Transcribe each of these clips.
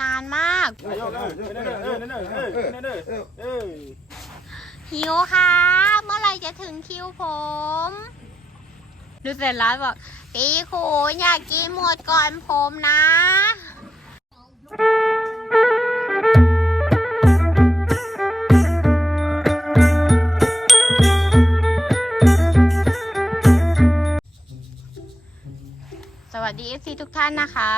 นานมาก หิวค่ะเมื่อไหรจะถึงคิวผมดูเสร็จแล้วบอกปีขูอยากกินหมดก่อนผมนะ ทุกท่านนะคะ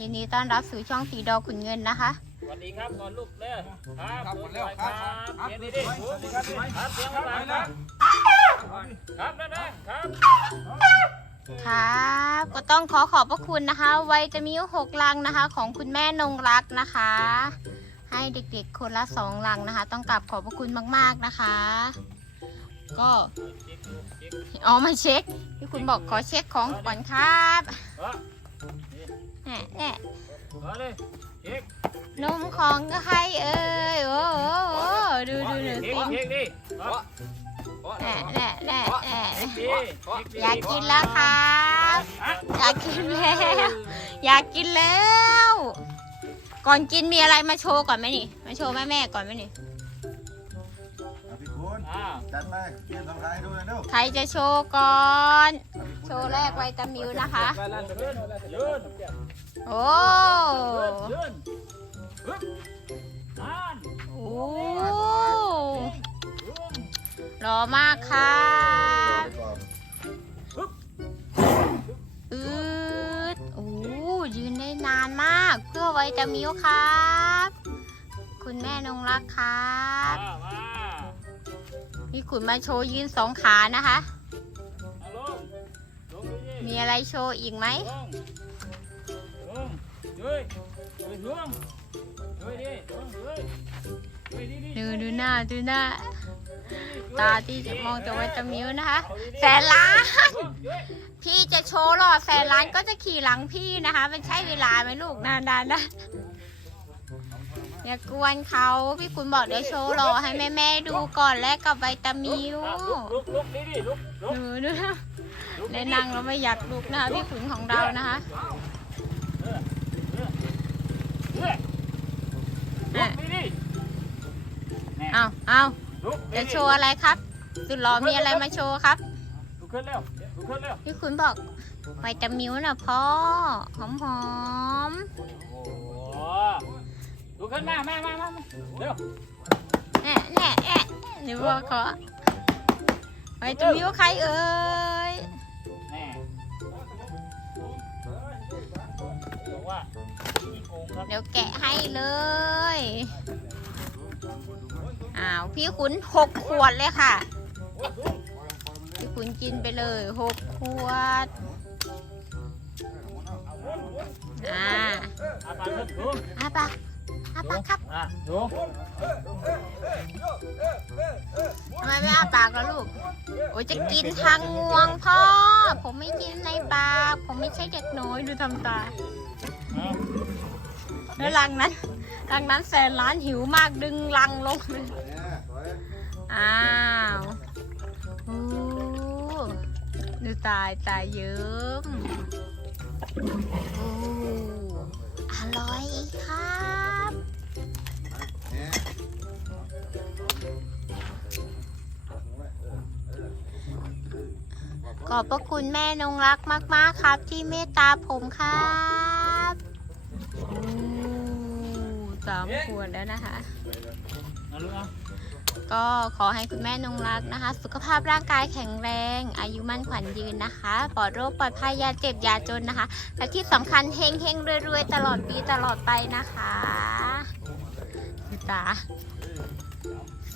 ยินดีต้อนรับสู่ช่องสีดอขุนเงินนะคะ สวัสดีครับก่อนลูกเด้อครับครับหมดแล้วครับครับเดี๋ยวดีๆครับเสียงหวานครับครับนั่นนะครับ ครับก็ต้องขอขอบพระคุณนะคะไวตามิลหกลังนะคะ ของคุณแม่นงรักนะคะ ให้เด็กๆคนละสองลังนะคะ ต้องกราบขอบพระคุณมากๆนะคะ ก็อ๋อมาเช็ค ที่คุณบอกขอเช็คของก่อนครับเออ แหน่แหน่มาเลยเค้กนมของใครเอ่ยโอ้โหโอ้โหดูดูดูเค้กสิเค้กดิแหน่แหน่แหน่แหน่ดีอยากกินแล้วครับ อยากกินแล้ว อยากกินแล้ว ก่อนกินมีอะไรมาโชว์ก่อนไหมนี่ มาโชว์แม่แม่ๆก่อนไหมนี่ พี่คุณอ่าจัดไปเตรียมทำลายดูหน่อยเร็วใครจะโชว์ก่อน โชว์แรกไวตามิวนะคะยืนยืนโอ้ยืนฮึบนั่นโอ้หล่อมากครับก่อนอืดโอ้ยืนได้นานมาก เพื่อไวตามิวครับ คุณแม่นงรักครับมามานี่ขุนมาโชว์ยืนสองขานะคะเอาลงลงดิ มีอะไรโชว์อีกไหมดูดูหน้าดูหน้า ตาที่จะมองจะไวตะมิวนะคะ แสนล้าน พี่จะโชว์หล่อแสนล้านก็จะขี่หลังพี่นะคะ มันใช่เวลาไหมลูกนานๆนะ อย่ากวนเขาพี่คุณบอกเดี๋ยวโชว์หล่อให้แม่แม่ๆดูก่อนแลกกับไวตามิวลุกลุกลุกนี่ดิลุกลุกดูดูนะได้นั่งแล้วไม่อยากลุกนะคะพี่ขุนของเรานะคะเฮ้ยลุกนี่ดิเอาเอาจะโชว์อะไรครับ สุดหล่อมีอะไรมาโชว์ครับลุกขึ้นเร็วลุกขึ้นเร็วพี่คุณบอกไวตามิวนะพ่อหอมหอมโอ้ ลุกขึ้นมามามามาเร็วๆแน่แน่แน่หรือว่าขอไวตามิวใครเอ่ยแน่บอกว่าขี้โกงครับเดี๋ยวแกะให้เลย อ้าว พี่ขุนหกขวดเลยค่ะ พี่ขุนกินไปเลยหกขวด อ่าอาปากขึ้นลุก อาปากอาปากครับอะลุกทำไมไม่อาปากแล้วลูก โอ้ยจะกินทางงวงพ่อ ผมไม่กินในปาก ผมไม่ใช่เด็กน้อยดูทำตา แล้วลังนั้นลังนั้นแสนล้านหิวมากดึงลังลงเลยเนี่ยสวยอ้าวโอ้ดูตายตายเยิ้มโอ้อร่อยครับเนี่ย ขอบพระคุณแม่นงรักมาก ๆ ครับ ที่เมตตาผมครับโอ้สามขวดแล้วนะคะ ก็ขอให้คุณแม่นงรักนะคะ สุขภาพร่างกายแข็งแรง อายุมั่นขวัญยืนนะคะ ปลอดโรคปลอดภัยยาเจ็บยาจนนะคะ และที่สำคัญเฮงเฮงรวย ๆ ตลอดปีตลอดไปนะคะ ดูตา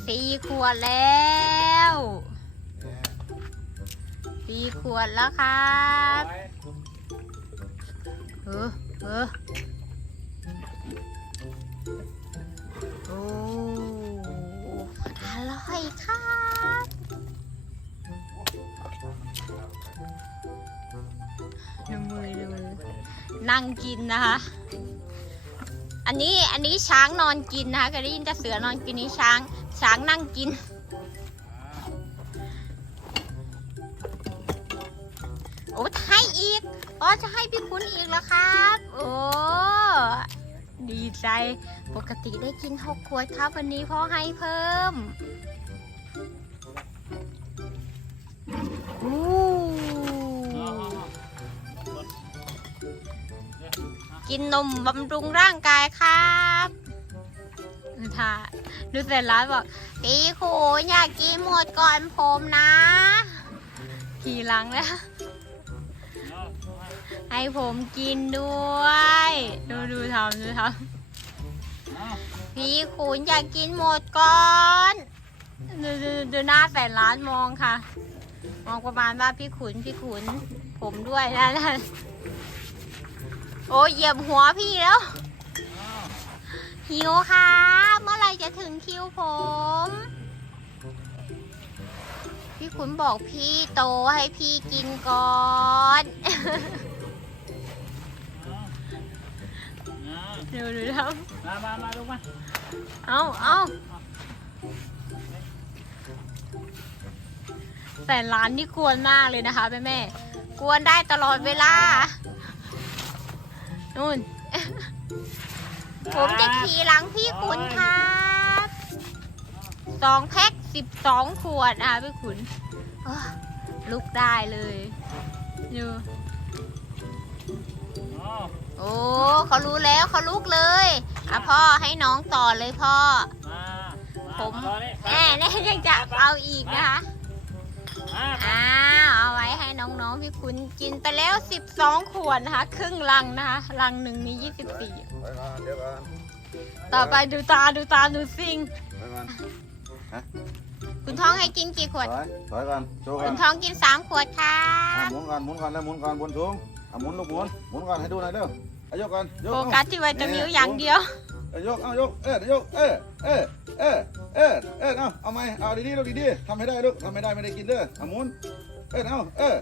สี่ขวดแล้วสี่ขวดแล้วครับเออเออโอ้อร่อยครับดูมือดูนั่งกินนะคะ อันนี้อันนี้ช้างนอนกินนะคะเคยได้ยินแต่เสือนอนกินนี่ช้างช้างนั่งกิน โอ้ให้อีกอ๋อจะให้พี่คุณอีกแล้วครับ โอ้ดีใจปกติได้กินหกขวดครับวันนี้พ่อให้เพิ่ม กินนมบำรุงร่างกายครับดูท่าดูเสร็จแล้วบอกปีขูอยากกินหมดก่อนผมนะขี่หลังแล้ว ให้ผมกินด้วย ดูดูทำดูทำพี่ขุนอยากกินหมดก่อนดูดูดูหน้าแสนล้านมองค่ะ มองประมาณว่าพี่ขุนพี่ขุนผมด้วยนะนั่น โอ้ยเหยียบหัวพี่แล้วเอาหิวค่ะเมื่อไหรจะถึงคิวผม พี่ขุนบอกพี่โตให้พี่กินก่อนเอาดูดูทำมามามาลูกมา เอาเอาแต่ร้านนี่กวนมากเลยนะคะแม่แม่ๆกวนได้ตลอดเวลา นู่น ผมจะขี่หลังพี่ขุนครับสองแพ็คสิบสองขวดนะคะพี่ขุนอ้อลุกได้เลยดูเอาโอ้เขารู้แล้วเขาลุกเลยอะพ่อให้น้องต่อเลยพ่อมามาผมารอนี่แน่แน่ยังจะเอาอีกนะคะ พี่คุณกินไปแล้ว 12 ขวดนะคะ ครึ่งลังนะคะลังหนึ่งมี24ไปก่อนเดี๋ยวก่อนต่อไปดูตาดูตาดูซิง ไปก่อนคุณท้องให้กินกี่ขวด ถอยถอยก่อนโชว์ก่คุอนณท้องกิน 3 ขวดครัอะบหมุนก่อนหมุนก่อนแล้วหมุนก่อนบนสูงอะหมุนลูกหมุนหมุนก่อนให้ดูหน่อยเด้อเอายกก่อนยกโฟเอา กัสที่ไวตามิวอย่างเดียว เอายก เอายก เออยก เออ เออ เออ เออ เออ เอาเอาไหมเอาดีๆลูกดีๆทำให้ได้ลูกทำไม่ได้ไม่ได้กินเด้อเอาหมุน เออ เอาเออ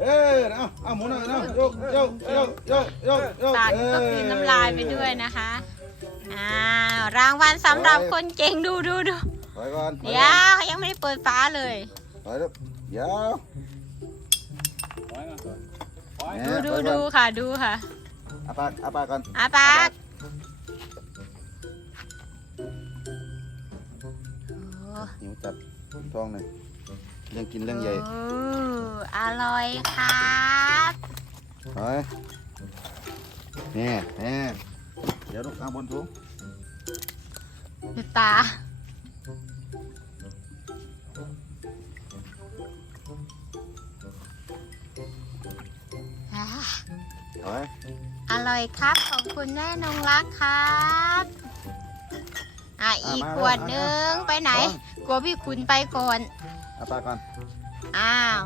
เออเอาเอาหมุนเอาเอายกยกยกยกยกยกตานี่ก็คืนน้ำลายไปด้วยนะคะอ้าวรางวัลสำหรับคนเก่งดูดูดูถอยก่อนเดี๋ยวเขายังไม่ได้เปิดฟ้าเลยถอยลูกเดี๋ยวปล่อยมาปล่อยเนี่ยดูถดูอยก่อนดูค่ะดูค่ะอาปากอาปากก่อนอาปากโอ้หิวจับท้องหน่อย เรื่องกินเรื่องใหญ่โอ้อร่อยครับถอยนี่นี่เดี๋ยวลูกเอาบนสูงดูตาอ่าถอยอร่อยครับ ขอบคุณแม่นงรักครับ อะ อีกขวดหนึงไปไหน กลัวพี่ขุนไปก่อน อาปากก่อน อ้าว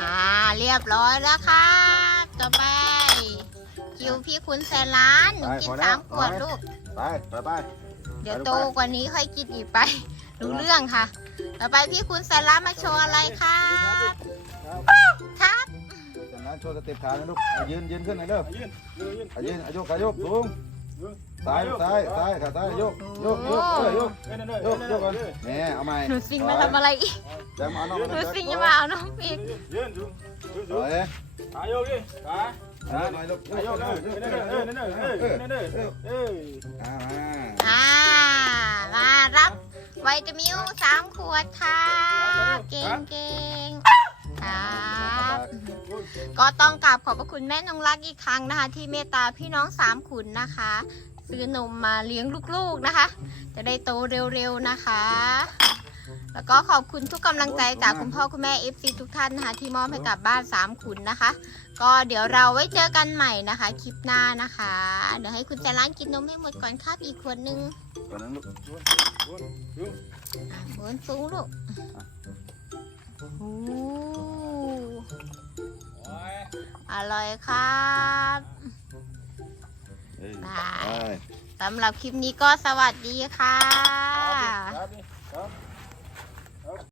อ่า เรียบร้อยแล้วครับ ต่อไป คิวพี่ขุนแสนล้านหนูกินสามขวดลูก ไป ไปไป เดี๋ยวโตกว่านี้ค่อยกินอีกไป รู้เรื่องค่ะ ต่อไปพี่ขุนแสนล้านมาโชว์อะไรครับ ครับจากนั้นโชว์สเต็ปขานะลูกเอายืนยืนขึ้นหน่อยเร็วยืนยืนยืนเอายืนเอายกขายกสูง ซ้ายซ้ายซ้ายขาซ้ายยกยกยกยกยกยกก่อนแหมเอาใหม่หนูสิงมาทำอะไรอีกจะมาเอาน้องหนูดูองจะมายกี่อาน้องอีกยเนี่ยเนี่ยเนี่ยเนี่ยกดิขายอ่ามารับไวตามิวสามขวดค่ะ เก่งเก่งครับ ก็ต้องกราบขอบพระคุณแม่นงรักอีกครั้งนะคะ ที่เมตตาพี่น้องสามขุนนะคะ ซื้อนมมาเลี้ยงลูกๆนะคะ จะได้โตเร็วๆนะคะ แล้วก็ขอบคุณทุกกำลังใจจากคุณพ่อคุณแม่ FC ทุกท่านนะคะ ที่มอบให้กับบ้านสามขุนนะคะ ก็เดี๋ยวเราไว้เจอกันใหม่นะคะ คลิปหน้านะคะ เดี๋ยวให้คุณใจร้านกินนมให้หมดก่อนครับอีกขวดหนึงก่อนนั้นลูกอะบนสูงลูกโอ้ อ้ยอร่อยครับเอ้ยบายไปสำหรับคลิปนี้ก็สวัสดีค่ะครับนี่